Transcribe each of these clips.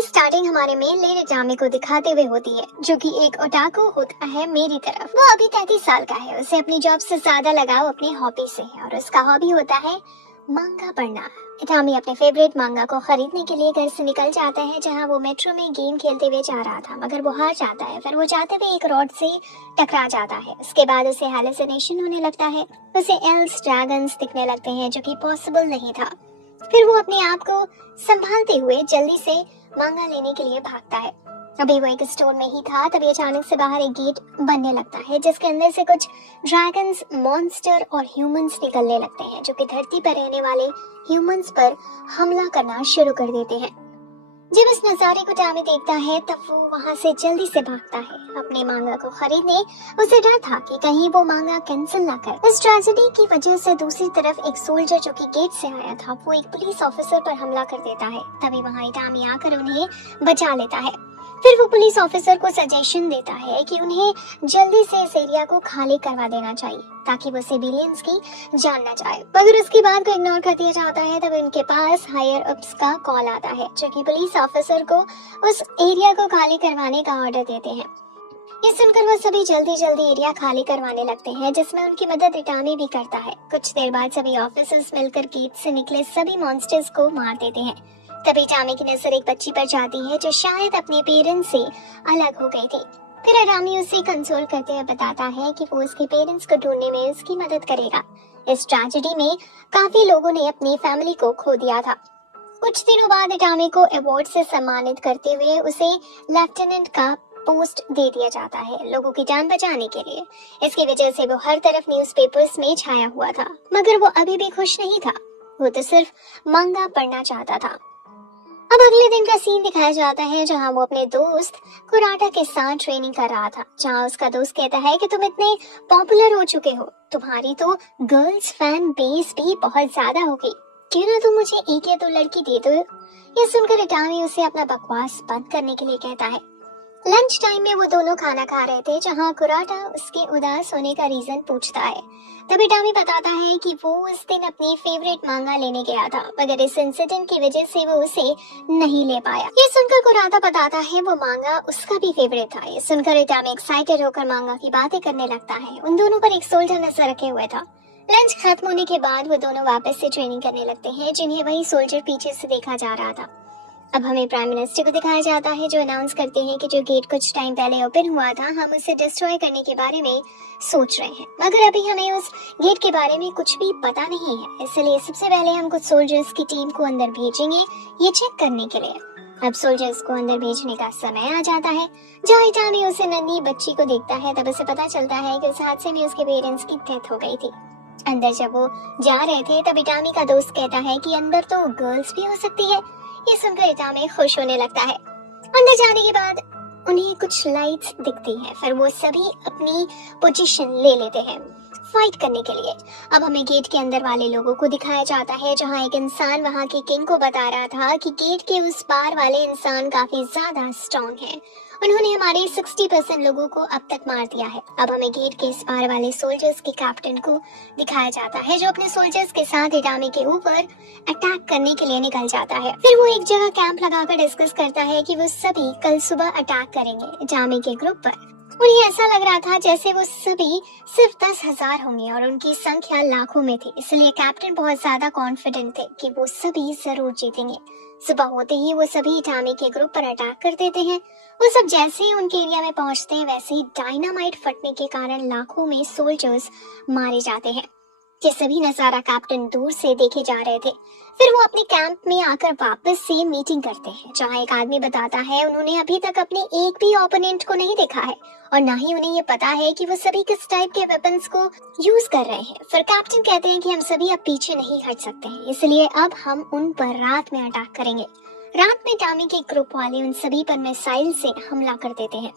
की स्टार्टिंग हमारे main lead इटामी को दिखाते हुए होती है, जो कि एक ओटाकू होता है मेरी तरफ। वो अभी 33 साल का है। उसे अपनी जॉब से ज्यादा लगाव अपनी हॉबी से है और उसका हॉबी होता है मांगा पढ़ना। इटामी अपने फेवरेट मांगा को खरीदने के लिए घर से निकल जाता है, जहां वो मेट्रो में गेम खेलते हुए जा रहा था, मगर वो हार जाता है। फिर वो जाते हुए एक रॉड से टकरा जाता है। उसके बाद उसे हैलुसिनेशन होने लगता है। उसे एल्स ड्रैगन्स दिखने लगते हैं, जो कि पॉसिबल नहीं था। फिर वो अपने आप को संभालते हुए जल्दी से मांगा लेने के लिए भागता है। अभी वो एक स्टोर में ही था, तभी अचानक से बाहर एक गेट बनने लगता है, जिसके अंदर से कुछ ड्रैगन्स, मॉन्स्टर और ह्यूमंस निकलने लगते हैं, जो कि धरती पर रहने वाले ह्यूमंस पर हमला करना शुरू कर देते हैं। जब इस नजारे को टामी देखता है, तब वो वहां से जल्दी से भागता है अपने मांगा को खरीदने। उसे डर था कि कहीं वो मांगा कैंसिल ना कर। इस ट्रेजेडी की वजह से दूसरी तरफ एक सोल्जर जो कि गेट से आया था, वो एक पुलिस ऑफिसर पर हमला कर देता है। तभी वहां इटामी आकर उन्हें बचा लेता है। फिर वो पुलिस ऑफिसर को सजेशन देता है कि उन्हें जल्दी से इस एरिया को खाली करवा देना चाहिए, ताकि वो सिविलियंस की जान न जाए। मगर उसकी बात को इग्नोर कर दिया जाता है। तब उनके पास हायर अप्स का कॉल आता है, जो कि पुलिस ऑफिसर को उस एरिया को खाली करवाने का ऑर्डर देते हैं। ये सुनकर वो सभी जल्दी जल्दी एरिया खाली करवाने लगते हैं, जिसमें उनकी मदद इटामी भी करता है। कुछ देर बाद सभी ऑफिसर्स मिलकर गेट से निकले सभी मॉन्स्टर्स को मार देते हैं। तभी इटामी की नजर एक बच्ची पर जाती है, जो शायद अपने पेरेंट्स से अलग हो गई थी। फिर इटामी उसे कंसोल करते हुए बताता है कि वो उसके पेरेंट्स को ढूंढने में उसकी मदद करेगा। इस ट्रेजेडी में काफी लोगों ने अपनी फैमिली को खो दिया था। कुछ दिनों बाद इटामी को अवार्ड से सम्मानित करते हुए उसे लेफ्टिनेंट का पोस्ट दे दिया जाता है, लोगों की जान बचाने के लिए। इसकी वजह से वो हर तरफ न्यूज़पेपर्स में छाया हुआ था, मगर वो अभी भी खुश नहीं था। वो तो सिर्फ मांगा पढ़ना चाहता था। अब अगले दिन का सीन दिखाया जाता है, जहां वो अपने दोस्त कुराटा के साथ ट्रेनिंग कर रहा था। जहां उसका दोस्त कहता है कि तुम इतने पॉपुलर हो चुके हो, तुम्हारी तो गर्ल्स फैन बेस भी बहुत ज्यादा होगी, क्यों ना तुम मुझे एक या दो लड़की दे दो। ये सुनकर इटामी उसे अपना बकवास बंद करने के लिए कहता है। लंच टाइम में वो दोनों खाना खा रहे थे, जहां कुराटा उसके उदास होने का रीजन पूछता है। तभी इटामी बताता है कि वो उस दिन अपनी फेवरेट मांगा लेने गया था, मगर इस इंसिडेंट की वजह से वो उसे नहीं ले पाया। ये सुनकर कुराटा बताता है वो मांगा उसका भी फेवरेट था। ये सुनकर इटामी एक्साइटेड होकर मांगा की बातें करने लगता है। उन दोनों पर एक सोल्जर नजर रखे हुए था। लंच खत्म होने के बाद वो दोनों वापस से ट्रेनिंग करने लगते हैं, जिन्हें वही सोल्जर पीछे से देखा जा रहा था। अब हमें प्राइम मिनिस्टर को दिखाया जाता है, जो अनाउंस करते हैं कि जो गेट कुछ टाइम पहले ओपन हुआ था, हम उसे डिस्ट्रॉय करने के बारे में सोच रहे हैं। मगर अभी हमें उस गेट के बारे में कुछ भी पता नहीं है, इसलिए सबसे पहले हम कुछ सोल्जर्स की टीम को अंदर भेजेंगे ये चेक करने के लिए। अब सोल्जर्स को अंदर भेजने का समय आ जाता है। जहाँ इटामी उसे नन्ही बच्ची को देखता है, तब उसे पता चलता है कि उस हादसे में उसके पेरेंट्स की डेथ हो गई थी। अंदर जब वो जा रहे थे, तब इटामी का दोस्त कहता है कि अंदर तो गर्ल्स भी हो सकती है। ये सुनकर इटामी खुश होने लगता है। अंदर जाने के बाद उन्हें कुछ लाइट्स दिखती हैं। फिर वो सभी अपनी पोजीशन ले लेते हैं फाइट करने के लिए। अब हमें गेट के अंदर वाले लोगों को दिखाया जाता है, जहां एक इंसान वहां के किंग को बता रहा था कि गेट के उस पार वाले इंसान काफी ज्यादा स्ट्रॉन्ग हैं। उन्होंने हमारे 60% लोगों को अब तक मार दिया है। अब हमें गेट के इस पार वाले सोल्जर्स के कैप्टन को दिखाया जाता है, जो अपने सोल्जर्स के साथ इटामी के ऊपर अटैक करने के लिए निकल जाता है। फिर वो एक जगह कैंप लगाकर डिस्कस करता है कि वो सभी कल सुबह अटैक करेंगे इटामी के ग्रुप पर। उन्हें ऐसा लग रहा था जैसे वो सभी सिर्फ 10,000 होंगे और उनकी संख्या लाखों में थी, इसलिए कैप्टन बहुत ज्यादा कॉन्फिडेंट थे कि वो सभी जरूर जीतेंगे। सुबह होते ही वो सभी इटामी के ग्रुप पर अटैक कर देते हैं। वो सब जैसे ही उनके एरिया में पहुंचते हैं, वैसे ही डायनामाइट फटने के कारण लाखों में सोल्जर्स मारे जाते हैं। ये सभी नजारा कैप्टन दूर से देखे जा रहे थे। फिर वो अपने कैंप में आकर वापस से मीटिंग करते हैं, जहाँ एक आदमी बताता है उन्होंने अभी तक अपने एक भी ओपोनेंट को नहीं देखा है और ना ही उन्हें ये पता है कि वो सभी किस टाइप के वेपन्स को यूज कर रहे हैं। फिर कैप्टन कहते हैं कि हम सभी अब पीछे नहीं हट सकते हैं, इसलिए अब हम उन पर रात में अटैक करेंगे। रात में इटामी के ग्रुप वाले उन सभी पर मिसाइल से हमला कर देते हैं,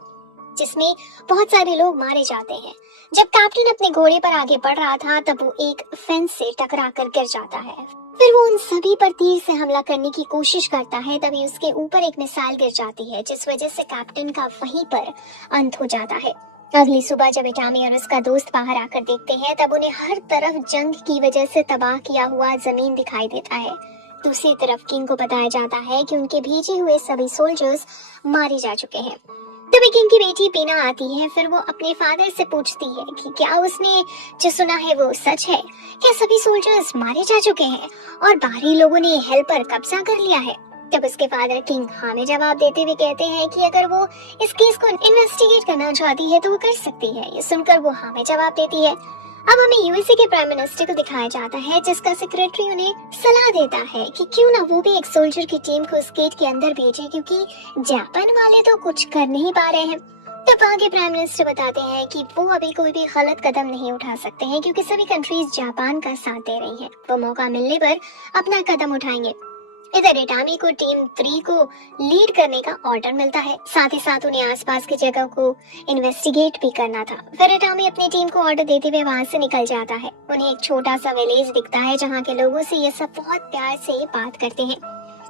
जिसमें बहुत सारे लोग मारे जाते हैं। जब कैप्टन अपने घोड़े पर आगे बढ़ रहा था, तब वो एक फेंस से टकरा कर गिर जाता है। फिर वो उन सभी पर तीर से हमला करने की कोशिश करता है, तभी उसके ऊपर एक मिसाइल गिर जाती है, जिस वजह से कैप्टन का वहीं पर अंत हो जाता है। अगली सुबह जब इटामी और उसका दोस्त बाहर आकर देखते हैं, तब उन्हें हर तरफ जंग की वजह से तबाह किया हुआ जमीन दिखाई देता है। दूसरी तरफ किंग को बताया जाता है कि उनके भेजे हुए सभी सोल्जर्स मारे जा चुके हैं। तभी किंग की बेटी पीना आती है। फिर वो अपने फादर से पूछती है कि क्या उसने जो सुना है वो सच है, क्या सभी सोल्जर्स मारे जा चुके हैं और बाहरी लोगों ने हेल पर कब्जा कर लिया है। तब उसके फादर किंग हाँ में जवाब देते हुए कहते हैं कि अगर वो इस केस को इन्वेस्टिगेट करना चाहती है तो वो कर सकती है। ये सुनकर वो हाँ में जवाब देती है। अब हमें यूएसए के प्राइम मिनिस्टर को दिखाया जाता है, जिसका सेक्रेटरी उन्हें सलाह देता है कि क्यों ना वो भी एक सोल्जर की टीम को उस गेट के अंदर भेजे, क्योंकि जापान वाले तो कुछ कर नहीं पा रहे हैं। तब आगे प्राइम मिनिस्टर बताते हैं कि वो अभी कोई भी गलत कदम नहीं उठा सकते हैं, क्योंकि सभी कंट्रीज जापान का साथ दे रही हैं। वो मौका मिलने पर अपना कदम उठाएंगे। इधर इटामी को टीम 3 को लीड करने का ऑर्डर मिलता है। साथ ही साथ उन्हें आसपास की जगह को इन्वेस्टिगेट भी करना था। फिर इटामी अपनी टीम को ऑर्डर देते हुए वहां से निकल जाता है। उन्हें एक छोटा सा विलेज दिखता है जहाँ के लोगों से ये सब बहुत प्यार से बात करते हैं।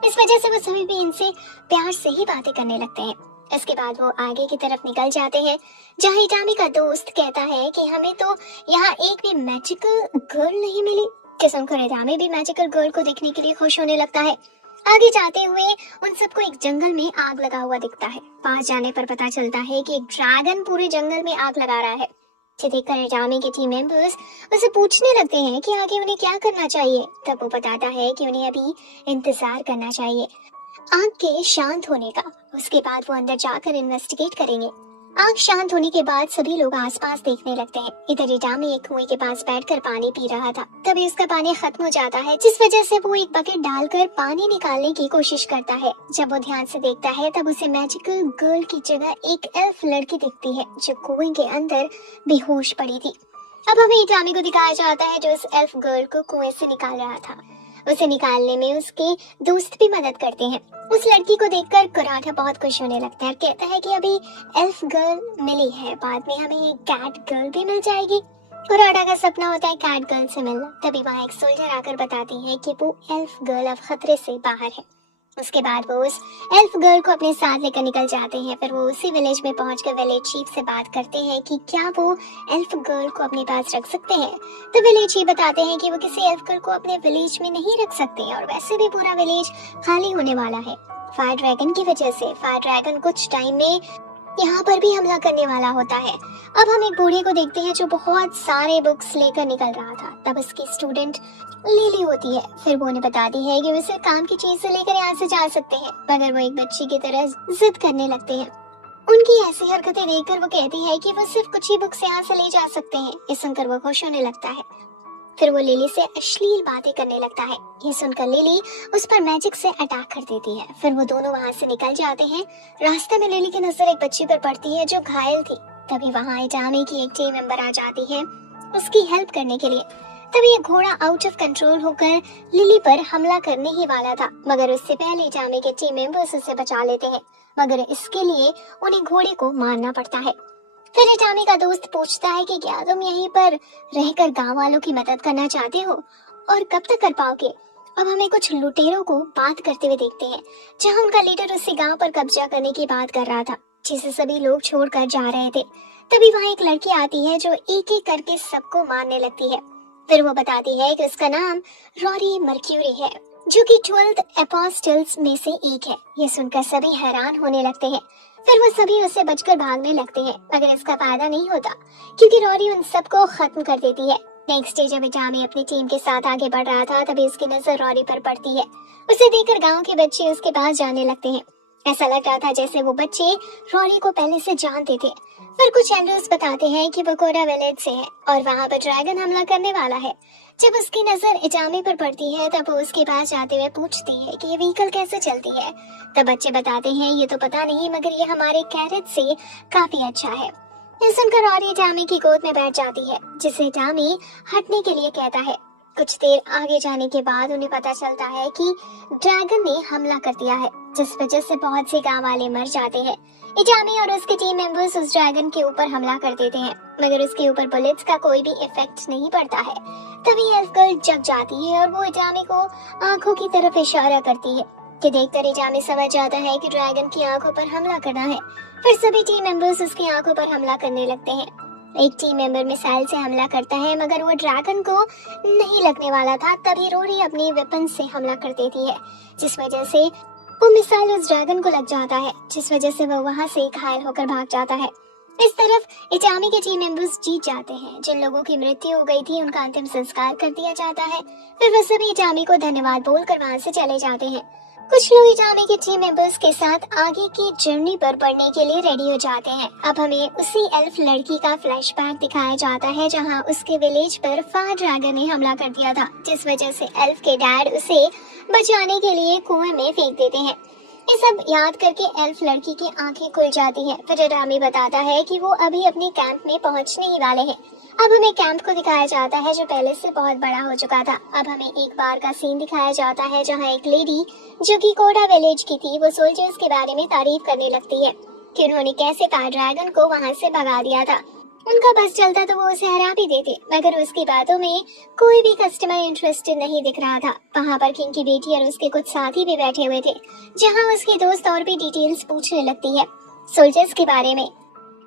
इस वजह से वो सभी भी इनसे प्यार से ही बातें करने लगते हैं। इसके बाद वो आगे की तरफ निकल जाते हैं, जहाँ इटामी का दोस्त कहता है कि हमें तो यहाँ एक भी मैजिकल गर्ल नहीं मिली। सुनकर इटामी भी मैजिकल गर्ल को देखने के लिए खुश होने लगता है। आगे जाते हुए उन सबको एक जंगल में आग लगा हुआ दिखता है। पास जाने पर पता चलता है कि एक ड्रैगन पूरे जंगल में आग लगा रहा है। इसे देखकर इटामी के टीम मेंबर्स उसे पूछने लगते हैं कि आगे उन्हें क्या करना चाहिए। तब वो बताता है कि उन्हें अभी इंतजार करना चाहिए आग के शांत होने का। उसके बाद वो अंदर जाकर इन्वेस्टिगेट करेंगे। आग शांत होने के बाद सभी लोग आसपास देखने लगते हैं। इधर इटामी एक कुएं के पास बैठकर पानी पी रहा था। तभी उसका पानी खत्म हो जाता है, जिस वजह से वो एक बकेट डालकर पानी निकालने की कोशिश करता है। जब वो ध्यान से देखता है तब उसे मैजिकल गर्ल की जगह एक एल्फ लड़की दिखती है, जो कुएं के अंदर बेहोश पड़ी थी। अब हमें इटामी को दिखाया जाता है, जो उस एल्फ गर्ल को कुएं से निकाल रहा था। उसे निकालने में उसके दोस्त भी मदद करते हैं। उस लड़की को देखकर कुराठा बहुत खुश होने लगता है। कहता है कि अभी एल्फ गर्ल मिली है, बाद में हमें एक कैट गर्ल भी मिल जाएगी। कुराठा का सपना होता है कैट गर्ल से मिलना। तभी वहाँ एक सोल्जर आकर बताती है कि वो एल्फ गर्ल अब खतरे से बाहर है। उसके बाद वो उस एल्फ गर्ल को अपने साथ लेकर निकल जाते हैं। फिर वो उसी विलेज में पहुंचकर विलेज चीफ से बात करते हैं कि क्या वो एल्फ गर्ल को अपने पास रख सकते हैं। तो विलेज चीफ बताते हैं कि वो किसी एल्फ गर्ल को अपने विलेज में नहीं रख सकते, और वैसे भी पूरा विलेज खाली होने वाला है फायर ड्रैगन की वजह से। फायर ड्रैगन कुछ टाइम में यहाँ पर भी हमला करने वाला होता है। अब हम एक बूढ़े को देखते हैं जो बहुत सारे बुक्स लेकर निकल रहा था। तब उसकी स्टूडेंट लिली होती है। फिर वो उन्हें बताती है कि वे सिर्फ काम की चीज से लेकर यहाँ से जा सकते हैं, मगर वो एक बच्ची की तरह जिद करने लगते हैं। उनकी ऐसी हरकतें देखकर वो कहती है कि वो सिर्फ कुछ ही बुक्स यहाँ से ले जा सकते हैं। ये सुनकर वो खुश होने लगता है। फिर वो लिली से अश्लील बातें करने लगता है। ये सुनकर लिली उस पर मैजिक से अटैक कर देती है। फिर वो दोनों वहाँ से निकल जाते हैं। रास्ते में लिली की नजर एक बच्ची पर पड़ती है जो घायल थी। तभी वहाँ इटामी की एक टीम मेंबर आ जाती है उसकी हेल्प करने के लिए। तभी ये घोड़ा आउट ऑफ कंट्रोल होकर लिली पर हमला करने ही वाला था, मगर उससे पहले इटामी के टीम मेंबर्स उसे बचा लेते हैं। मगर इसके लिए उन्हें घोड़े को मारना पड़ता है। फिर इटामी का दोस्त पूछता है कि क्या तुम यहीं पर रहकर गांव वालों की मदद करना चाहते हो, और कब तक कर पाओगे। अब हमें कुछ लुटेरों को बात करते हुए देखते हैं, जहां उनका लीडर उसी गांव पर कब्जा करने की बात कर रहा था, जिसे सभी लोग छोड़कर जा रहे थे। तभी वहाँ एक लड़की आती है जो एक एक करके सबको मारने लगती है। फिर वो बताती है कि उसका नाम रॉरी मर्क्यूरी है, जो कि 12th एपोस्टल्स में से एक है। ये सुनकर सभी हैरान होने लगते हैं। फिर वो सभी उससे बचकर भागने लगते हैं, मगर इसका फायदा नहीं होता, क्योंकि रॉरी उन सबको खत्म कर देती है। नेक्स्ट डे जब इटामी अपनी टीम के साथ आगे बढ़ रहा था, तभी उसकी नजर रॉरी पर पड़ती है। उसे देखकर गांव के बच्चे उसके पास जाने लगते हैं। ऐसा लग रहा था जैसे वो बच्चे रॉरी को पहले से जानते थे। फिर कुछ एल्डर्स बताते हैं कि वो कोरा विलेज से है और वहाँ पर ड्रैगन हमला करने वाला है। जब उसकी नजर इटामी पर पड़ती है तब वो उसके पास जाते हुए पूछती है कि ये व्हीकल कैसे चलती है। तब बच्चे बताते हैं ये तो पता नहीं, मगर ये हमारे कैरेट से काफी अच्छा है। ये सुनकर रॉरी इटामी की गोद में बैठ जाती है, जिसे इटामी हटने के लिए कहता है। कुछ देर आगे जाने के बाद उन्हें पता चलता है कि ड्रैगन ने हमला कर दिया है, जिस वजह से बहुत से गांव वाले मर जाते हैं। इटामी और उसके टीम मेंबर्स उस ड्रैगन के ऊपर हमला कर देते हैं, मगर उसके ऊपर बुलेट्स का कोई भी इफेक्ट नहीं पड़ता है। तभी एल्फ गर्ल जग जाती है और वो इटामी को आंखों की तरफ इशारा करती है, कि देखकर इटामी समझ जाता है कि ड्रैगन की आंखों पर हमला करना है। फिर सभी टीम मेंबर्स उसकी आंखों पर हमला करने लगते हैं। एक टीम मेंबर मिसाइल से हमला करता है, मगर वो ड्रैगन को नहीं लगने वाला था। तभी रोरी अपनी वेपन से हमला कर देती है, जिस वजह से वो मिसाइल उस ड्रैगन को लग जाता है, जिस वजह से वो वहां से घायल होकर भाग जाता है। इस तरफ इटामी के टीम मेंबर्स जीत जाते हैं। जिन लोगों की मृत्यु हो गई थी उनका अंतिम संस्कार कर दिया जाता है। फिर वो सभी इटामी को धन्यवाद बोलकर वहां से चले जाते हैं। कुछ लोग इटामी के टीम मेंबर्स के साथ आगे की जर्नी पर बढ़ने के लिए रेडी हो जाते हैं। अब हमें उसी एल्फ लड़की का फ्लैशबैक दिखाया जाता है जहां उसके विलेज पर फायर ड्रैगन ने हमला कर दिया था, जिस वजह से एल्फ के डैड उसे बचाने के लिए कुएं में फेंक देते हैं। ये सब याद करके एल्फ लड़की की आंखें खुल जाती हैं। फिर इटामी बताता है कि वो अभी अपने कैंप में पहुंचने ही वाले हैं। अब हमें कैंप को दिखाया जाता है जो पहले से बहुत बड़ा हो चुका था। अब हमें एक बार का सीन दिखाया जाता है जहां एक लेडी जो कि कोडा विलेज की थी, वो सोल्जर्स के बारे में तारीफ करने लगती है कि उन्होंने कैसे फायर ड्रैगन को वहां से भगा दिया था। उनका बस चलता तो वो उसे हरा भी देते, मगर उसकी बातों में कोई भी कस्टमर इंटरेस्टेड नहीं दिख रहा था। वहाँ पर किंग की बेटी और उसके कुछ साथी भी बैठे हुए थे, जहाँ उसके दोस्त और भी डिटेल्स पूछने लगती है सोल्जर्स के बारे में।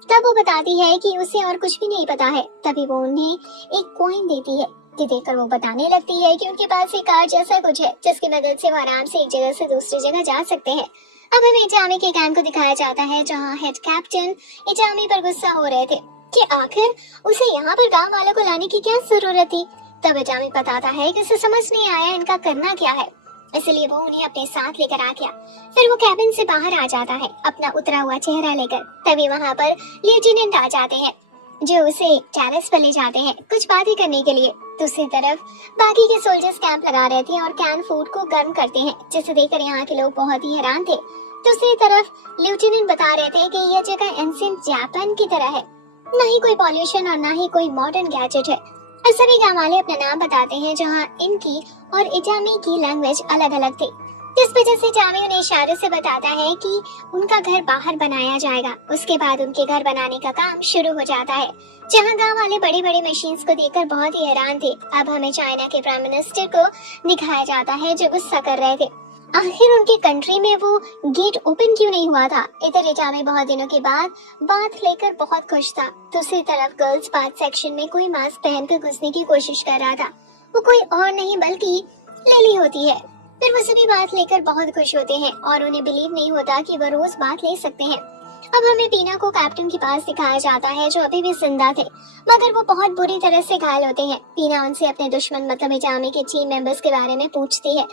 तब वो बताती है कि उसे और कुछ भी नहीं पता है। तभी वो उन्हें एक कॉइन देती है, कि देखकर वो बताने लगती है कि उनके पास एक कार जैसा कुछ है जिसकी मदद से वो आराम से एक जगह से दूसरी जगह जा सकते हैं। अब हमें इटामी के कैंप को दिखाया जाता है जहाँ हेड कैप्टन इटामी पर गुस्सा हो रहे थे कि आखिर उसे यहाँ पर गांव वालों को लाने की क्या जरूरत थी। तब इटामी बताता है कि उसे समझ नहीं आया इनका करना क्या है, इसलिए वो उन्हें अपने साथ लेकर आ गया। फिर वो कैबिन से बाहर आ जाता है अपना उतरा हुआ चेहरा लेकर। तभी वहाँ पर लेफ्टिनेंट आ जाते हैं जो उसे टेरेस पर ले जाते हैं कुछ बातें करने के लिए। दूसरी तरफ बाकी के सोल्जर्स कैंप लगा रहे थे और कैन फूड को गर्म करते हैं, जिसे देखकर यहाँ के लोग बहुत ही हैरान थे। दूसरी तरफ लेफ्टिनेंट बता रहे थे कि यह जगह एंशिएंट जापान की तरह है, न ही कोई पॉल्यूशन और न ही कोई मॉडर्न गैजेट है। और सभी गाँव वाले अपना नाम बताते हैं जहाँ इनकी और इटामी की लैंग्वेज अलग अलग थी, जिस वजह से इटामी उन्हें इशारे से बताता है कि उनका घर बाहर बनाया जाएगा। उसके बाद उनके घर बनाने का काम शुरू हो जाता है, जहाँ गाँव वाले बड़ी बड़ी मशीन्स को देखकर बहुत ही हैरान थे। अब हमें चाइना के प्राइम मिनिस्टर को दिखाया जाता है जो गुस्सा कर रहे थे, आखिर उनके कंट्री में वो गेट ओपन क्यों नहीं हुआ था। इधर इटामी बहुत दिनों के बाद बाथ लेकर बहुत खुश था। दूसरी तरफ गर्ल्स बाथ सेक्शन में कोई मास्क पहनकर घुसने की कोशिश कर रहा था, वो कोई और नहीं बल्कि लिली होती है। फिर वो सभी बात लेकर बहुत खुश होते हैं और उन्हें बिलीव नहीं होता कि वो रोज बात ले सकते हैं। अब हमें पीना को कैप्टन के पास दिखाया जाता है जो अभी भी जिंदा थे, मगर वो बहुत बुरी तरह से घायल होते हैं। पीना उनसे अपने दुश्मन मतलब इटामी के टीम मेंबर्स के बारे में पूछती है।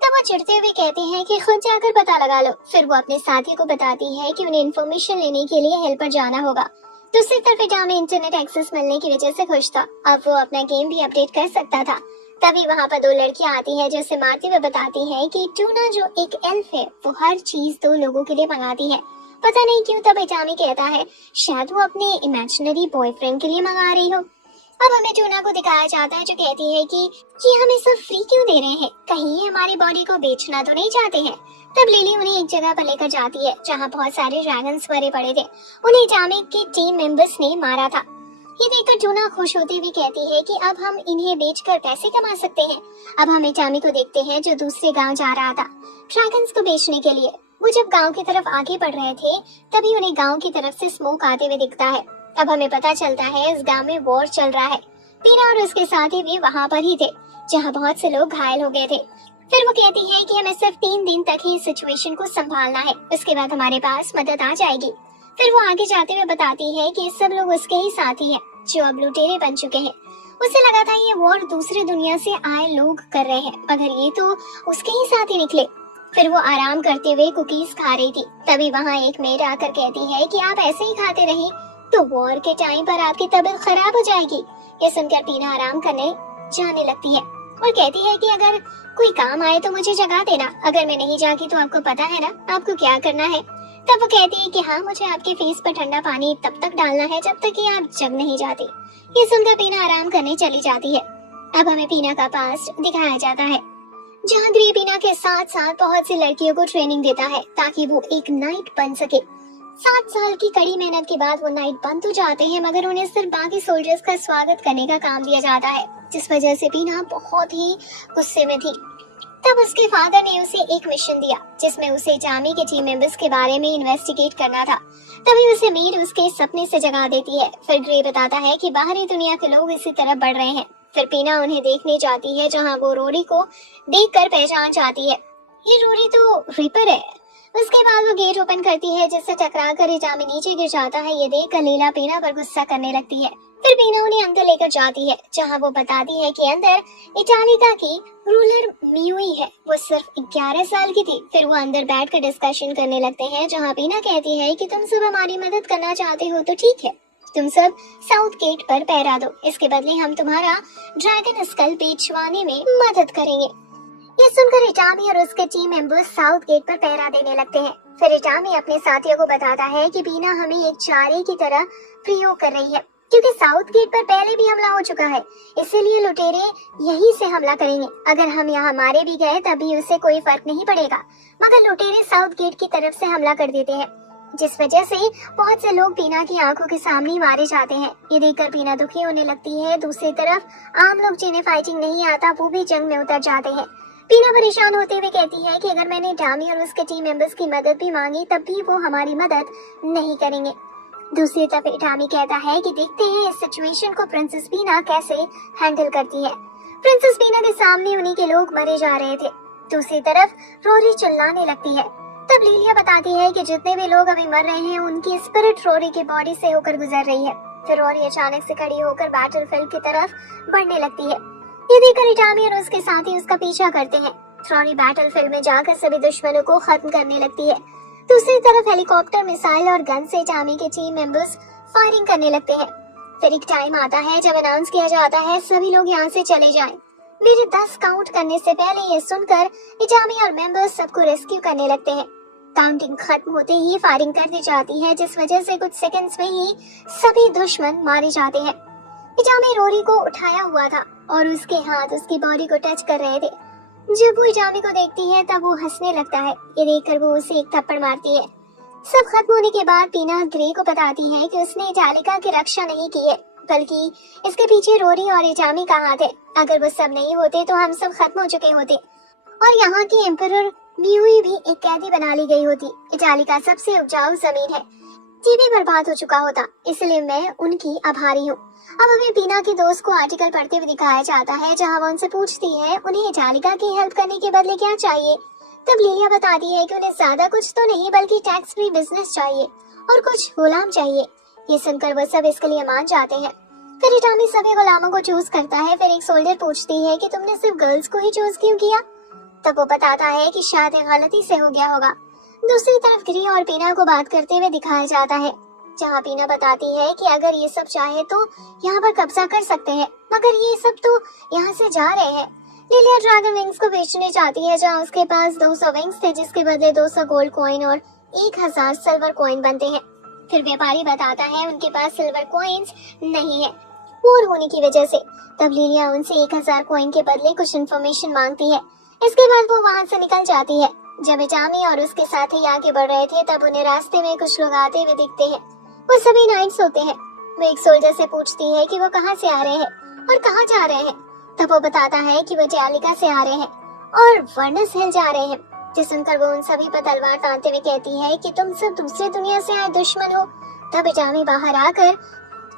तब वो चिढ़ते हुए कहते हैं कि खुद जाकर पता लगा लो। फिर वो अपने साथी को बताती है कि उन्हें इन्फॉर्मेशन लेने के लिए हेल्प पर जाना होगा। दूसरी तरफ इटामी इंटरनेट एक्सेस मिलने की वजह से खुश था, अब वो अपना गेम भी अपडेट कर सकता था। तभी वहाँ पर दो लड़कियाँ आती हैं जो उसे मारते हुए बताती हैं कि टूना जो एक एल्फ है वो हर चीज दो लोगों के लिए मंगाती है। पता नहीं क्यों। तब इटामी कहता है शायद वो अपने इमेजिनरी बॉयफ्रेंड के लिए मंगा रही हो। अब हमें टूना को दिखाया जाता है जो कहती है कि ये हमें सब फ्री क्यों दे रहे हैं, कहीं ये हमारी बॉडी को बेचना तो नहीं चाहते हैं। तब लिली उन्हें एक जगह पर लेकर जाती है जहाँ बहुत सारे ड्रैगन्स मरे पड़े थे, उन्हें इटामी के टीम मेंबर्स ने मारा था। ये देखकर टूना खुश होते हुए कहती है कि अब हम इन्हें बेचकर पैसे कमा सकते हैं। अब हम इटामी को देखते हैं जो दूसरे गांव जा रहा था ड्रैगन्स को बेचने के लिए। वो जब गांव की तरफ आगे बढ़ रहे थे तभी उन्हें गांव की तरफ से स्मोक आते हुए दिखता है। अब हमें पता चलता है इस गांव में वॉर चल रहा है। पीना और उसके साथी भी वहाँ पर ही थे जहाँ बहुत से लोग घायल हो गए थे। फिर वो कहती है कि हमें सिर्फ 3 दिन तक ही सिचुएशन को संभालना है, उसके बाद हमारे पास मदद आ जाएगी। फिर वो आगे जाते हुए बताती है कि सब लोग उसके ही साथी हैं जो अब लुटेरे बन चुके हैं। उसे लगा था ये वॉर दूसरी दुनिया से आए लोग कर रहे हैं, मगर ये तो उसके ही साथी निकले। फिर वो आराम करते हुए कुकीज खा रही थी। तभी वहाँ एक मेड आकर कहती है कि आप ऐसे ही खाते रही तो वॉर के टाइम पर आपकी तबीयत खराब हो जाएगी। ये सुनकर पीना आराम करने जाने लगती है और कहती है कि अगर कोई काम आए तो मुझे जगा देना, अगर मैं नहीं जागी तो आपको पता है ना आपको क्या करना है। तब वो कहती है कि हाँ, मुझे आपके फेस पर ठंडा पानी तब तक डालना है जब तक कि आप जग नहीं जाते। ये सुनकर पीना आराम करने चली जाती है। अब हमें पीना का पास्ट दिखाया जाता है जहाँ ग्रे पीना के साथ साथ बहुत सी लड़कियों को ट्रेनिंग देता है ताकि वो एक नाइट बन सके। 7 साल की कड़ी मेहनत के बाद वो नाइट बन तो जाते हैं, मगर उन्हें सिर्फ बाकी सोल्जर्स का स्वागत करने का काम दिया जाता है, जिस वजह से पीना बहुत ही गुस्से में थी। तब उसके फादर ने उसे एक मिशन दिया जिसमें उसे जामी के टीम मेंबर्स के बारे में इन्वेस्टिगेट करना था। तभी उसे मीर उसके सपने से जगा देती है। फिर ग्रे बताता है कि बाहरी दुनिया के लोग इसी तरफ बढ़ रहे हैं। फिर पीना उन्हें देखने जाती है जहां वो रोरी को देखकर पहचान जाती है, ये रोरी तो रिपर है। उसके बाद वो गेट ओपन करती है जिससे टकरा कर इजामी नीचे गिर जाता है। ये देखकर लीला पीना पर गुस्सा करने लगती है। फिर पीना उन्हें अंदर लेकर जाती है जहां वो बताती है कि अंदर इटालिका की रूलर मियुई है। वो सिर्फ 11 साल की थी। फिर वो अंदर बैठकर डिस्कशन करने लगते हैं जहां पीना कहती है कि तुम सब हमारी मदद करना चाहते हो तो ठीक है, तुम सब साउथ गेट पर पहरा दो, इसके बदले हम तुम्हारा ड्रैगन स्कल बेचवाने में मदद करेंगे। ये सुनकर इटामी और उसके टीम मेंबर्स साउथ गेट पर पहरा देने लगते हैं। फिर इटामी अपने साथियों को बताता है कि बीना हमें एक चारे की तरह प्रयोग कर रही है क्योंकि साउथ गेट पर पहले भी हमला हो चुका है, इसीलिए लुटेरे यहीं से हमला करेंगे। अगर हम यहाँ मारे भी गए तब भी उससे कोई फर्क नहीं पड़ेगा, मगर लुटेरे साउथ गेट की तरफ से हमला कर देते हैं, जिस वजह से बहुत से लोग पीना की आंखों के सामने मारे जाते हैं। ये देखकर पीना दुखी होने लगती है। दूसरी तरफ आम लोग जिन्हें फाइटिंग नहीं आता वो भी जंग में उतर जाते हैं। पीना परेशान होते हुए कहती है कि अगर मैंने डामी और उसके टीम मेंबर्स की मदद भी मांगी तब भी वो हमारी मदद नहीं करेंगे। दूसरी तरफ डामी कहता है कि देखते हैं इस सिचुएशन को प्रिंसेस पीना कैसे हैंडल करती है। प्रिंसेस पीना के सामने उन्हीं के लोग मरे जा रहे थे। दूसरी तरफ रोरी चिल्लाने लगती है। तब लीलिया बताती है कि जितने भी लोग अभी मर रहे हैं उनकी स्पिरिट रोरी की बॉडी से होकर गुजर रही है। फिर रोरी अचानक से खड़ी होकर बैटलफील्ड की तरफ बढ़ने लगती है। ये देखकर इटामी और उसके साथी उसका पीछा करते हैं। रोरी बैटलफील्ड में जाकर सभी दुश्मनों को खत्म करने लगती है। दूसरी तरफ हेलीकॉप्टर, मिसाइल और गन से इटामी के टीम मेंबर्स फायरिंग करने लगते हैं। फिर एक टाइम आता है जब अनाउंस किया जाता है सभी लोग यहाँ से चले जाएं। मेरे 10 काउंट करने से पहले ये सुनकर इटामी और मेंबर्स सबको रेस्क्यू करने लगते हैं। काउंटिंग खत्म होते ही फायरिंग कर दी जाती है जिस वजह से कुछ सेकंड्स में ही सभी दुश्मन मारे जाते हैं। इटामी रोरी को उठाया हुआ था और उसके हाथ उसकी बॉडी को टच कर रहे थे। जब वो इटामी को देखती है तब वो हंसने लगता है। ये देखकर वो उसे एक थप्पड़ मारती है। सब खत्म होने के बाद पीना ग्रे को बताती है कि उसने इटालिका की रक्षा नहीं की है, बल्कि इसके पीछे रोरी और इटामी का हाथ है। अगर वो सब नहीं होते तो हम सब खत्म हो चुके होते और यहाँ की एम्परर मियुई भी एक कैदी बना ली गई होती। इटालिका सबसे उपजाऊ जमीन है, ये भी बर्बाद हो चुका होता, इसलिए मैं उनकी आभारी हूँ। अब हमें पीना के दोस्त को आर्टिकल पढ़ते हुए दिखाया जाता है जहाँ वो उनसे पूछती है उन्हें इटालिका की हेल्प करने के बदले क्या चाहिए। तब लीलिया बताती है कि उन्हें ज्यादा कुछ तो नहीं बल्कि टैक्स फ्री बिजनेस चाहिए और कुछ गुलाम चाहिए। ये सुनकर वो सब इसके लिए मान जाते हैं। फिर इटामी सभी गुलामों को चूज करता है। फिर एक सोल्जर पूछती है कि तुमने सिर्फ गर्ल्स को ही चूज क्यों किया। तब वो बताता है कि शायद गलती से हो गया होगा। दूसरी तरफ ग्री और पीना को बात करते हुए दिखाया जाता है जहाँ पीना बताती है कि अगर ये सब चाहे तो यहाँ पर कब्जा कर सकते हैं, मगर ये सब तो यहाँ से जा रहे हैं। लिलिया ड्रैगन विंग्स को बेचने जाती है जहाँ उसके पास 200 विंग्स थे जिसके बदले 200 गोल्ड कॉइन और 1000 सिल्वर कॉइन बनते हैं। फिर व्यापारी बताता है उनके पास सिल्वर कॉइन्स नहीं है पूर होने की वजह से। तब लिलिया उनसे 1000 कॉइन के बदले कुछ इन्फॉर्मेशन मांगती है। इसके बाद वो वहाँ से निकल जाती है। जब इटामी और उसके साथी आगे बढ़ रहे थे तब उन्हें रास्ते में कुछ लोग आते हुए दिखते हैं। वो सभी नाइट्स होते हैं। वो एक सोल्जर से पूछती है कि वो कहाँ से आ रहे हैं और कहाँ जा रहे हैं। तब वो बताता है कि वो जालिका से आ रहे हैं और वर्नस हिल जा रहे हैं। जिस सुनकर वो उन सभी पर तलवार तानते हुए कहती है कि तुम सब दूसरी दुनिया से आए दुश्मन हो। तब इटामी बाहर आकर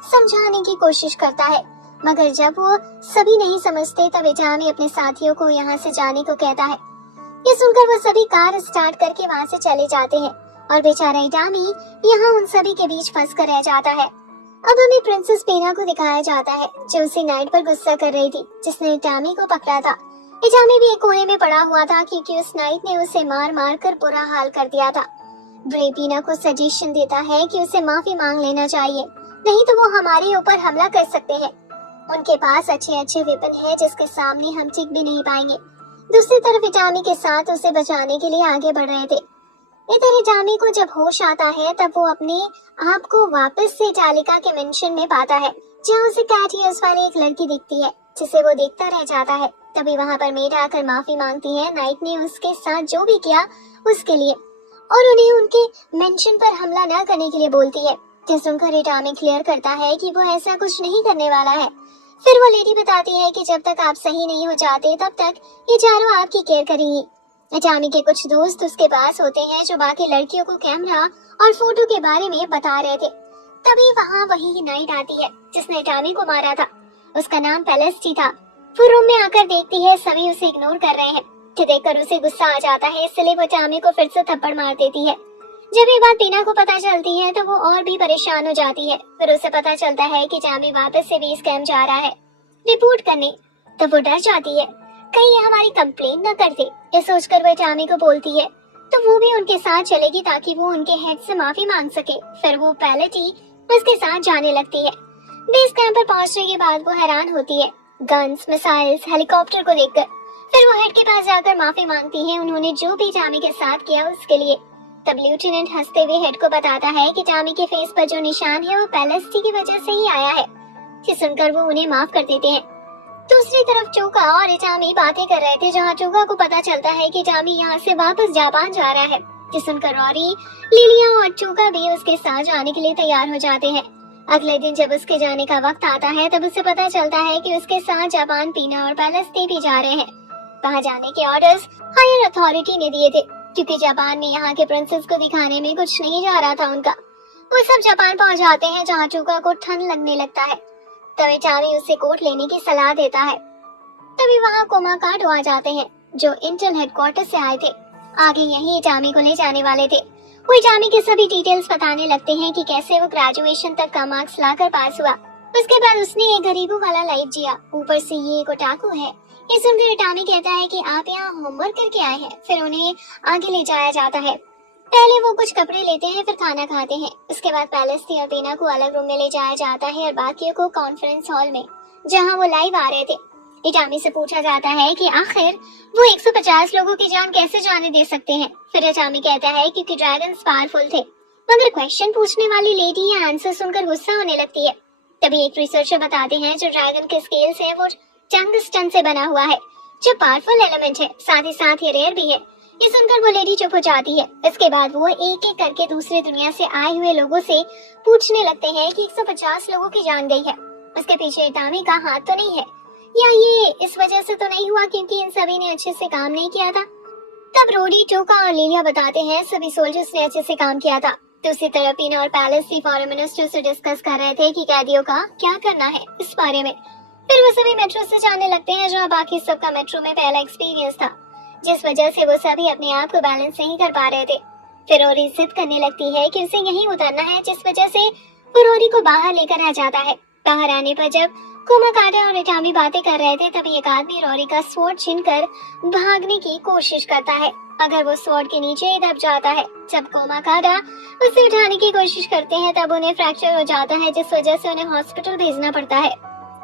समझाने की कोशिश करता है, मगर जब वो सभी नहीं समझते तब इटामी अपने साथियों को यहाँ से जाने को कहता है। ये सुनकर वो सभी कार स्टार्ट करके वहाँ से चले जाते हैं और बेचारा इटामी यहाँ उन सभी के बीच फंस कर रह जाता है। अब हमें प्रिंसेस पीना को दिखाया जाता है जो उसी नाइट पर गुस्सा कर रही थी जिसने इटामी को पकड़ा था। इटामी भी एक कोने में पड़ा हुआ था क्योंकि उस नाइट ने उसे मार मार कर बुरा हाल कर दिया था। ब्रे पीना को सजेशन देता है कि उसे माफी मांग लेना चाहिए, नहीं तो वो हमारे ऊपर हमला कर सकते हैं। उनके पास अच्छे अच्छे वेपन है जिसके सामने हम टिक भी नहीं पाएंगे। दूसरी तरफ इटामी के साथ उसे बचाने के लिए आगे बढ़ रहे थे। इधर इटामी को जब होश आता है तब वो अपने आप को वापस से इटालिका के मेंशन में पाता है जहाँ उसे कैट ईयर्स वाली एक लड़की दिखती है जिसे वो देखता रह जाता है। तभी वहाँ पर मेड आकर माफी मांगती है नाइट ने उसके साथ जो भी किया उसके लिए और उन्हें उनके मेंशन पर हमला न करने के लिए बोलती है। जो सुनकर इटामी क्लियर करता है कि वो ऐसा कुछ नहीं करने वाला है। फिर वो लेडी बताती है कि जब तक आप सही नहीं हो जाते तब तक ये चारों आपकी केयर करेंगी। अचामी के कुछ दोस्त उसके पास होते हैं जो बाकी लड़कियों को कैमरा और फोटो के बारे में बता रहे थे। तभी वहाँ वही नाइट आती है जिसने अचामी को मारा था। उसका नाम पेलेस्टी था। वो रूम में आकर देखती है सभी उसे इग्नोर कर रहे हैं। कि देखकर उसे गुस्सा आ जाता है, इसलिए वो अचामी को फिर से थप्पड़ मार देती है। जब ये बात टीना को पता चलती है तो वो और भी परेशान हो जाती है। फिर उसे पता चलता है कि अचामी वापस से बेस कैंप जा रहा है रिपोर्ट करने। तो वो डर जाती है कहीं ये हमारी कंप्लेन न कर दे। ये सोचकर वो अचामी को बोलती है तो वो भी उनके साथ चलेगी ताकि वो उनके हेड से माफी मांग सके। फिर वो पेलेटी उसके साथ जाने लगती है। बेस कैंप पर पहुंचने के बाद वो हैरान होती है गन्स, मिसाइल्स, हेलीकॉप्टर को देखकर। फिर वो हेड के पास जाकर माफी मांगती है उन्होंने जो भी अचामी के साथ किया उसके लिए। तब लेफ्टिनेंट हंसते हुए हेड को बताता है कि अचामी के फेस पर जो निशान है वो पेलेस्टी की वजह से ही आया है। ये सुनकर वो उन्हें माफ कर देते हैं। दूसरी तरफ चोका और अचामी बातें कर रहे थे जहाँ चोका को पता चलता है कि अचामी यहाँ से वापस जापान जा रहा है। ये सुनकर रॉरी, लिलिया और चोका भी उसके साथ जाने के लिए तैयार हो जाते हैं। अगले दिन जब उसके जाने का वक्त आता है तब उसे पता चलता है कि उसके साथ जापान, पीना और पेलेस्टी भी जा रहे हैं। वहाँ जाने के ऑर्डर्स हायर अथॉरिटी ने दिए थे क्योंकि जापान में यहाँ के प्रिंसेस को दिखाने में कुछ नहीं जा रहा था उनका। वो सब जापान पहुँच जाते हैं जहाँ चोका को ठंड लगने लगता है। तभी अचामी उसे कोट लेने की सलाह देता है। तभी वहाँ कोमाकाडो आ जाते हैं जो इंटेल हेडक्वार्टर से आए थे। आगे यही अचामी को ले जाने वाले थे। वो अचामी के सभी डिटेल्स बताने लगते हैं कि कैसे वो ग्रेजुएशन तक का मार्क्स लाकर पास हुआ। उसके बाद उसने एक गरीबों वाला लाइफ जिया। ऊपर से ये एक ओटाकू है। ये सुनकर अचामी कहता है कि आप यहाँ होमवर्क करके आए हैं। फिर उन्हें आगे ले जाया जाता है। पहले वो कुछ कपड़े लेते हैं, फिर खाना खाते हैं। उसके बाद पेलेस्टी और बीना को अलग रूम में ले जाया जाता है और बाकियों को कॉन्फ्रेंस हॉल में जहाँ वो लाइव आ रहे थे। इटामी से पूछा जाता है कि आखिर वो 150 लोगों की जान कैसे जाने दे सकते हैं। फिर इटामी कहता है क्योंकि ड्रैगन्स पावरफुल थे। मगर क्वेश्चन पूछने वाली लेडी ये आंसर सुनकर गुस्सा होने लगती है। तभी एक रिसर्चर बताते हैं जो ड्रैगन के स्केल्स है वो टंगस्टन से बना हुआ है जो पावरफुल एलिमेंट है, साथ ही साथ ये रेयर भी है। ये सुनकर वो लेडी चुप हो जाती है। इसके बाद वो एक एक करके दूसरी दुनिया से आए हुए लोगों से पूछने लगते हैं कि 150 लोगों की जान गई है। उसके पीछे इटामी का हाथ तो नहीं है, या ये इस वजह से तो नहीं हुआ क्योंकि इन सभी ने अच्छे से काम नहीं किया था। तब रोडी, टोका और लिलिया बताते हैं सभी सोल्जर्स ने अच्छे से काम किया था। दूसरी तरफ पीना और पेलेस्टी फॉरेन मिनिस्टर से डिस्कस कर रहे थे कि कैदियों का क्या करना है इस बारे में। फिर वो सभी मेट्रो से जाने लगते हैं जहाँ बाकी सबका मेट्रो में पहला एक्सपीरियंस था, जिस वजह से वो सभी अपने आप को बैलेंस नहीं कर पा रहे थे। फिर रोरी जिद करने लगती है कि उसे यहीं उतरना है, जिस वजह से वो रोरी को बाहर लेकर आ जाता है। बाहर आने पर जब कोमाकाडो और इटामी बातें कर रहे थे तभी एक आदमी रोरी का स्वॉर्ड छीनकर भागने की कोशिश करता है, मगर वो स्वॉर्ड के नीचे ही दब जाता है। जब कोमाकाडो उसे उठाने की कोशिश करते हैं तब उन्हें फ्रैक्चर हो जाता है, जिस वजह से उन्हें हॉस्पिटल भेजना पड़ता है।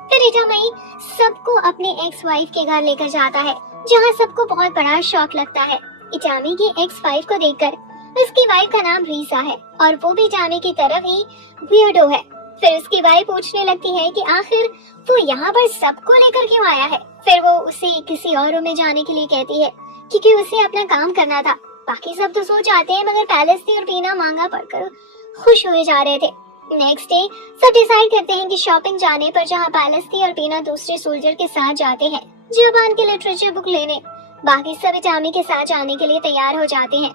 फिर इटामी सबको अपने एक्स वाइफ के घर लेकर जाता है जहाँ सबको बहुत बड़ा शॉक लगता है इटामी की एक्स वाइफ को देखकर। उसकी वाइफ का नाम रीसा है और वो भी इटामी की तरफ ही वियर्डो है। फिर उसकी वाइफ पूछने लगती है कि आखिर वो यहाँ पर सबको लेकर क्यों आया है। फिर वो उसे किसी और रूम में जाने के लिए कहती है क्योंकि उसे अपना काम करना था। बाकी सब तो सो जाते हैं मगर पेलेस्टी और पीना मांगा पढ़कर खुश हुए जा रहे थे। नेक्स्ट डे सब डिसाइड करते हैं कि शॉपिंग जाने पर, जहाँ पेलेस्टी और पीना दूसरे सोल्जर के साथ जाते हैं जापान के लिटरेचर बुक लेने। बाकी सब इटामी के साथ जाने के लिए तैयार हो जाते हैं।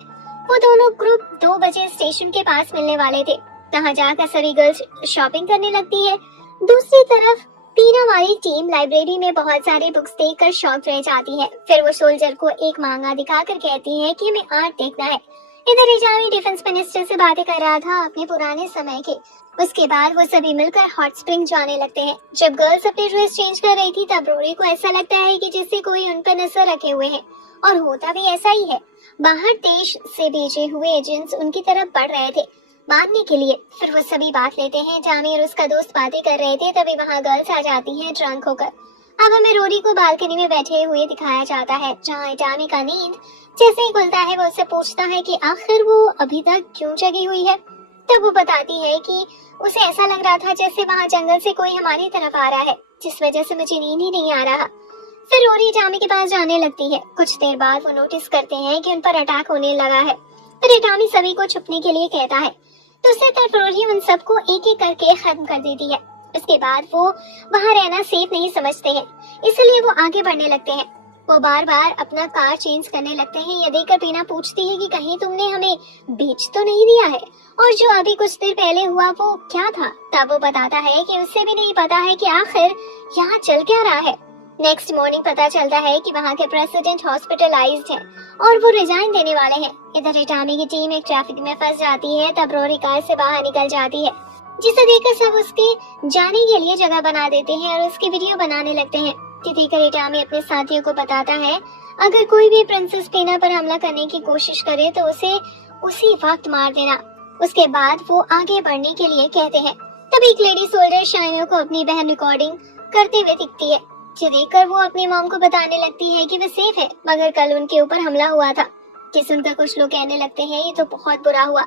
वो दोनों ग्रुप 2 बजे स्टेशन के पास मिलने वाले थे। वहाँ जाकर सभी गर्ल्स शॉपिंग करने लगती है। दूसरी तरफ पीना वाली टीम लाइब्रेरी में बहुत सारी बुक्स देखकर शॉक रह जाती है। फिर वो सोल्जर को एक मांगा दिखाकर कहती है कि हमें आर्ट देखना है। इधर इटामी डिफेंस मिनिस्टर से बातें कर रहा था अपने पुराने समय के। उसके बाद वो सभी मिलकर हॉट स्प्रिंग जाने लगते हैं। जब गर्ल्स अपने ड्रेस चेंज कर रही थी तब रोरी को ऐसा लगता है कि जैसे कोई उन पर नजर रखे हुए है, और होता भी ऐसा ही है। बाहर देश से भेजे हुए एजेंट्स उनकी तरफ बढ़ रहे थे मारने के लिए। फिर वो सभी बात लेते हैं। इटामी और उसका दोस्त बातें कर रहे थे तभी वहाँ गर्ल्स आ जाती हैं ड्रंक होकर। अब हमें रोरी को बालकनी में बैठे हुए दिखाया जाता है जहाँ इटामी का नींद जैसे ही खुलता है वो उससे पूछता है कि आखिर वो अभी तक क्यों जगी हुई है। तब वो बताती है कि उसे ऐसा लग रहा था जैसे वहाँ जंगल से कोई हमारी तरफ आ रहा है, जिस वजह से मुझे नींद ही नहीं आ रहा। फिर रोरी इटामी के पास जाने लगती है। कुछ देर बाद वो नोटिस करते हैं कि उन पर अटैक होने लगा है। फिर इटामी सभी को छुपने के लिए कहता है। दूसरी तरफ रोरी उन सबको एक एक करके खत्म कर देती है। उसके बाद वो वहाँ रहना सेफ नहीं समझते हैं, इसलिए वो आगे बढ़ने लगते हैं। वो बार बार अपना कार चेंज करने लगते हैं। ये देखकर पीना पूछती है कि कहीं तुमने हमें बेच तो नहीं दिया है, और जो अभी कुछ देर पहले हुआ वो क्या था। तब वो बताता है कि उसे भी नहीं पता है कि आखिर यहाँ चल क्या रहा है। नेक्स्ट मॉर्निंग पता चलता है कि वहाँ के प्रेसिडेंट हॉस्पिटलाइज्ड हैं और वो रिजाइन देने वाले हैं। इधर इटामी की टीम एक ट्रैफिक में फंस जाती है। तब रोरी कार से बाहर निकल जाती है, जिसे देखकर सब उसके जाने के लिए जगह बना देते हैं और उसकी वीडियो बनाने लगते हैं। देखकर इटामी अपने साथियों को बताता है अगर कोई भी प्रिंसेस पीना पर हमला करने की कोशिश करे तो उसे उसी वक्त मार देना। उसके बाद वो आगे बढ़ने के लिए कहते हैं। तभी एक लेडी सोल्जर शाइनो को अपनी बहन रिकॉर्डिंग करते हुए दिखती है, जो देखकर वो अपनी मॉम को बताने लगती है कि वे सेफ है, मगर कल उनके ऊपर हमला हुआ था। ये सुनकर कुछ लोग कहने लगते हैं ये तो बहुत बुरा हुआ।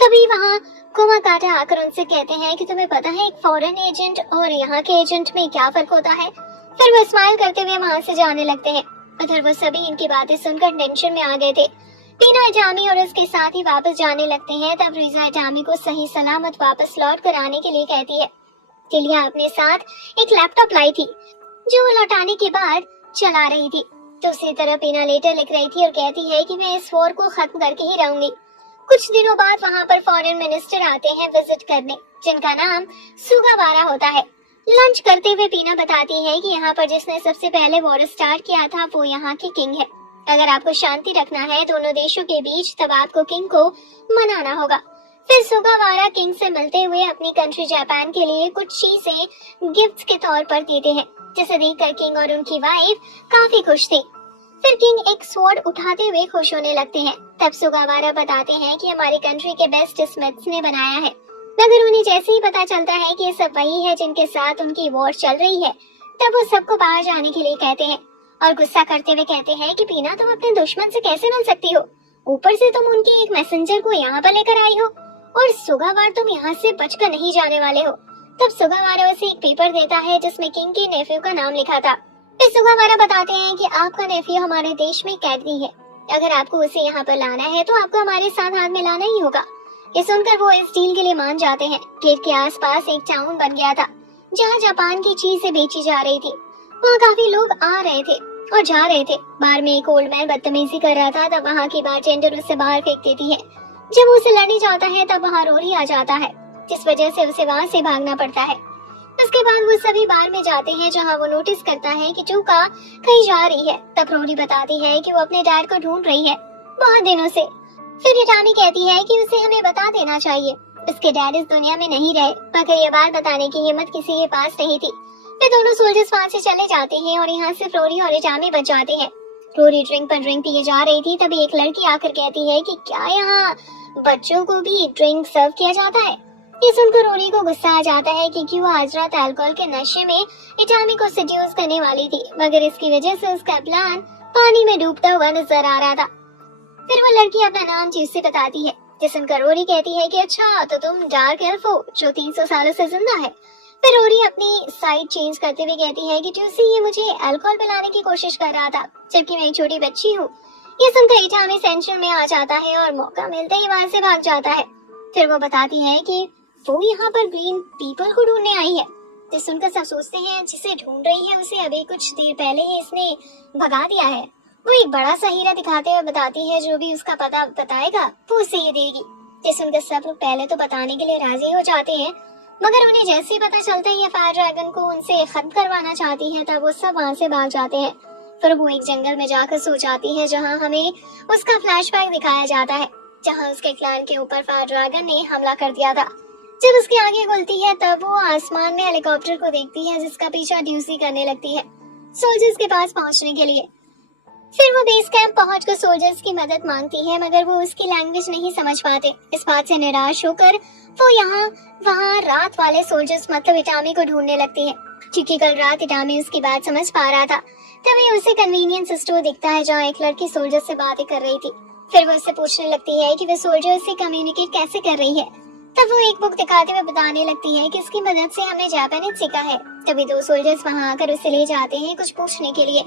तभी वहाँ कोमाकाटा आकर उनसे कहते हैं कि तुम्हें पता है एक फॉरेन एजेंट और यहाँ के एजेंट में क्या फर्क होता है। फिर वो स्माइल करते हुए वहाँ से जाने लगते हैं। उधर वो सभी इनकी बातें सुनकर टेंशन में आ गए थे। पीना इटामी और उसके साथ ही वापस जाने लगते हैं। तब रिजा इटामी को सही सलामत वापस लौट कर आने के लिए कहती है। टिलिया अपने साथ एक लैपटॉप लाई थी, जो वो लौटाने के बाद चला रही थी। दूसरी तरफ पीना लेटर लिख रही थी और कहती है कि मैं इस वॉर को खत्म करके ही रहूंगी। कुछ दिनों बाद वहाँ पर फॉरेन मिनिस्टर आते हैं विजिट करने, जिनका नाम सुगावारा होता है। लंच करते हुए पीना बताती है कि यहाँ पर जिसने सबसे पहले वॉर स्टार्ट किया था वो यहाँ की किंग है। अगर आपको शांति रखना है दोनों देशों के बीच, तब आपको किंग को मनाना होगा। फिर सुगावारा किंग से मिलते हुए अपनी कंट्री जापान के लिए कुछ चीजें गिफ्ट्स के तौर पर देते हैं, जिसे देखकर किंग और उनकी वाइफ काफी खुश थी। फिर किंग एक स्वॉर्ड उठाते हुए खुश होने लगते हैं। तब सुगावारा बताते हैं कि हमारी कंट्री के बेस्ट स्मिथ्स ने बनाया है, मगर उन्हें जैसे ही पता चलता है कि ये सब वही है जिनके साथ उनकी वॉर चल रही है, तब वो सबको बाहर जाने के लिए कहते हैं और गुस्सा करते हुए कहते हैं कि पीना तुम अपने दुश्मन से कैसे मिल सकती हो, ऊपर से तुम उनके एक मैसेंजर को यहाँ पर लेकर आई हो, और सुगावार तुम यहाँ से बचकर नहीं जाने वाले हो। तब सुगावारा उसे एक पेपर देता है जिसमें किंग के नेफ्यू का नाम लिखा था। फिर सुगावारा बताते हैं कि आपका नेफ्यू हमारे देश में कैदी है, अगर आपको उसे यहाँ पर लाना है तो आपको हमारे साथ हाथ मिलाना ही होगा। ये सुनकर वो इस डील के लिए मान जाते हैं। गेट के आसपास एक टाउन बन गया था जहाँ जापान की चीजें बेची जा रही थी। वहाँ काफी लोग आ रहे थे और जा रहे थे। बार में एक ओल्ड मैन बदतमीजी कर रहा था, तब वहाँ की बारटेंडर उसे बाहर फेंक देती है। जब उसे लड़ने जाता है तब वहाँ रोरी आ जाता है, जिस वजह से उसे वहाँ से भागना पड़ता है। उसके बाद वो सभी बार में जाते हैं जहाँ वो नोटिस करता है कि चूका कहीं जा रही है। तब रोरी बताती है कि वो अपने डैड को ढूंढ रही है बहुत दिनों से। फिर इटामी कहती है कि उसे हमें बता देना चाहिए, उसके डैड इस दुनिया में नहीं रहे, मगर ये बात बताने की हिम्मत किसी के पास नहीं थी। फिर दोनों सोल्जर्स वहाँ से चले जाते हैं और यहाँ सिर्फ रोरी और इटामी बच जाते हैं। रोरी ड्रिंक पर ड्रिंक पिए जा रही थी, तभी एक लड़की आकर कहती है कि क्या यहाँ बच्चों को भी ड्रिंक सर्व किया जाता है। ये सुनकर रोरी को गुस्सा आ जाता है कि वो आज रात अल्कोहल के नशे में इटामी को सेड्यूस करने वाली थी, मगर इसकी वजह से उसका प्लान पानी में डूबता हुआ नजर आ रहा था। फिर वो लड़की अपना नाम जूसी बताती है, जिस सुनकर रोरी कहती है कि अच्छा तो तुम डार्क एल्फ हो जो 300 सालों से जिंदा है। फिर रोरी अपनी साइड चेंज करते हुए कहती है कि जूसी ये मुझे अल्कोहल पिलाने की कोशिश कर रहा था, जबकि मैं एक छोटी बच्ची हूँ। ये सुनकर इटामी सेंचुरी में आ जाता है और मौका मिलते ही वहाँ से भाग जाता है। फिर वो बताती है कि वो यहाँ पर ग्रीन पीपल को ढूंढने आई है। तो सुनकर सब सोचते हैं जिसे ढूंढ रही है उसे अभी कुछ देर पहले ही इसने भगा दिया है। वो एक बड़ा सा हीरा दिखाते हुए बताती है जो भी उसका पता बताएगा वो उसे ये देगी। ये सुनकर सब लोग पहले तो बताने के लिए राजी हो जाते हैं, मगर उन्हें जैसे ही पता चलता है ये फायर ड्रैगन को उनसे खत्म करवाना चाहती है, तब वो सब वहाँ से भाग जाते हैं। फिर वो एक जंगल में जाकर सो जाती है जहाँ हमें उसका फ्लैशबैक दिखाया जाता है, जहाँ उसके क्लैन के ऊपर फायर ड्रैगन ने हमला कर दिया था। जब उसकी आंखें खुलती है तब वो आसमान में हेलीकॉप्टर को देखती है जिसका पीछा ड्यूसी करने लगती है सोल्जर्स के पास पहुंचने के लिए। फिर वो बेस कैंप पहुंचकर सोल्जर्स की मदद मांगती है, मगर वो उसकी लैंग्वेज नहीं समझ पाते। इस बात से निराश होकर वो वहाँ रात वाले सोल्जर्स मतलब इटामी को ढूंढने लगती है, क्योंकि कल रात इटामी उसकी बात समझ पा रहा था। तभी उसे कन्वीनियंस स्टोर दिखता है जहाँ एक लड़की सोल्जर से बातें कर रही थी। फिर वो उससे पूछने लगती है कि वो सोल्जर से कम्युनिकेट कैसे कर रही है। तब वो एक बुक दिखाते हुए बताने लगती है कि इसकी मदद से हमने जापानीज सीखा है। तभी दो सोल्जर्स वहाँ आकर उसे ले जाते हैं कुछ पूछने के लिए।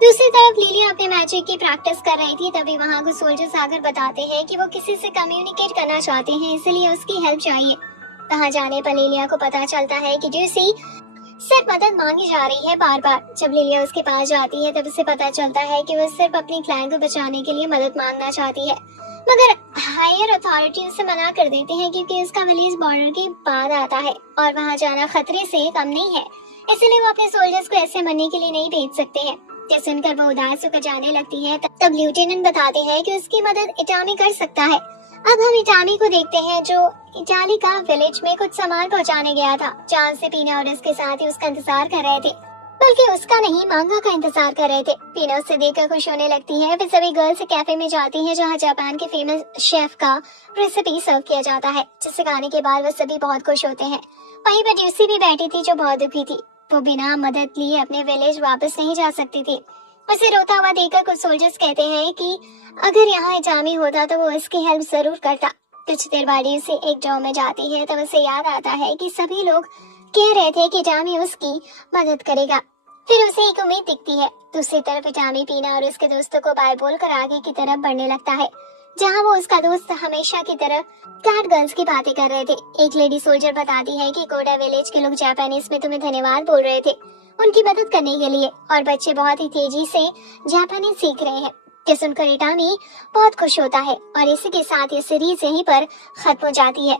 दूसरी तरफ लिलिया अपने मैजिक की प्रैक्टिस कर रही थी, तभी वहाँ कुछ सोल्जर्स आकर बताते हैं कि वो किसी से कम्युनिकेट करना चाहते हैं, इसलिए उसकी हेल्प चाहिए। वहाँ जाने पर लिलिया को पता चलता है कि ड्यूसी सिर्फ मदद मांगी जा रही है बार बार। जब लिलिया उसके पास जाती है तब उसे पता चलता है कि वो सिर्फ अपनी क्लाइंट को बचाने के लिए मदद मांगना चाहती है, मगर हायर अथॉरिटी उसे मना कर देते हैं क्योंकि उसका विलेज बॉर्डर के बाद आता है और वहाँ जाना खतरे से कम नहीं है, इसलिए वो अपने सोल्जर्स को ऐसे मरने के लिए नहीं भेज सकते हैं। जब सुनकर वो उदास होकर जाने लगती है तब लेफ्टिनेंट बताते हैं कि उसकी मदद इटामी कर सकता है। अब हम इटामी को देखते हैं जो इटाली का विलेज में कुछ सामान पहुंचाने गया था, जहाँ से पीना और उसके साथ ही उसका इंतजार कर रहे थे, बल्कि उसका नहीं मांगा का इंतजार कर रहे थे। पीना उसे देखकर खुश होने लगती है। फिर सभी गर्ल्स कैफे में जाती हैं जहाँ जापान के फेमस शेफ का रेसिपी सर्व किया जाता है, जिसे खाने के बाद वो सभी बहुत खुश होते हैं। वहीं पर ड्यूसी भी बैठी थी जो बहुत दुखी थी। वो बिना मदद लिए अपने विलेज वापस नहीं जा सकती थी। उसे रोता हुआ देखकर कुछ सोल्जर्स कहते हैं कि अगर यहाँ इटामी होता तो वो उसकी हेल्प जरूर करता। कुछ देर बाद उसे एक जॉब में जाती है तब उसे याद आता है कि सभी लोग कह रहे थे कि इटामी उसकी मदद करेगा। फिर उसे एक उम्मीद दिखती है। दूसरी तरफ इटामी पीना और उसके दोस्तों को बाय बोलकर आगे की तरफ बढ़ने लगता है, जहाँ वो उसका दोस्त हमेशा की तरह कैट गर्ल्स की बातें कर रहे थे। एक लेडी सोल्जर बताती है कि कोडा विलेज के लोग जापानीज में तुम्हें धन्यवाद बोल रहे थे उनकी मदद करने के लिए, और बच्चे बहुत ही तेजी से जापानी सीख रहे हैं। ये सुनकर इटामी बहुत खुश होता है और इसी के साथ ये सीरीज यहीं पर खत्म हो जाती है।